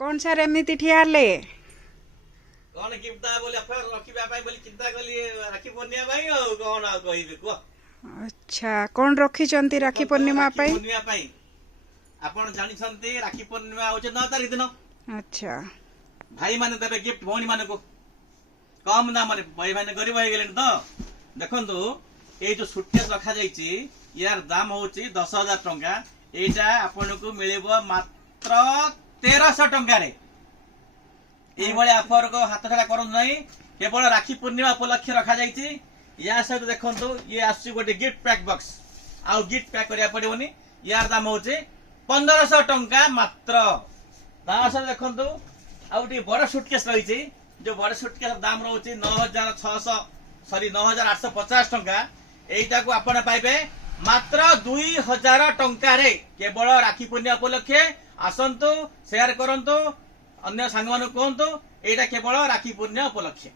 कौन सार एमती ठियाले कौन गिफ्ट बोले रखा बोली चिंता कली राखी पूर्णिमा कौन कह अच्छा कौन रखी राखी पूर्णिमा पूर्णिमा आपण जानी राखी पूर्णिमा हूँ 9 तारीख दिन। अच्छा भाई माने देवे गिफ्ट भौणी मान को कम दाम भाई मैंने गरीब हो गले तो देखु ये जो सुटकेस रखा यार दाम हूँ 10,000 टंका यहाँ आपन को मिल मात्र 1300 टंकार ऑफर को हाथ छड़ा करूँ नहीं केवल राखी पूर्णिमा उपलक्ष्य रखा या सहित देखो ये आस गोटे गिफ्ट पैक बॉक्स आउ गिफ्ट पैक करा पड़ोनी यार दाम हूँ 1500 टंका मात्र सहित देखो आउ बड़ सुटकेस रही जो बड़ सुटकेस दाम रोचे 9,850 टंका यहीटा को आपण पाइबे मात्र 2,000 टंकार केवल राखी पूर्णिमा उपलक्षे आसतु शेयर करतु अन्य सांग मान कहतु यहाँ केवल राखी पूर्णिमा उपलक्षे।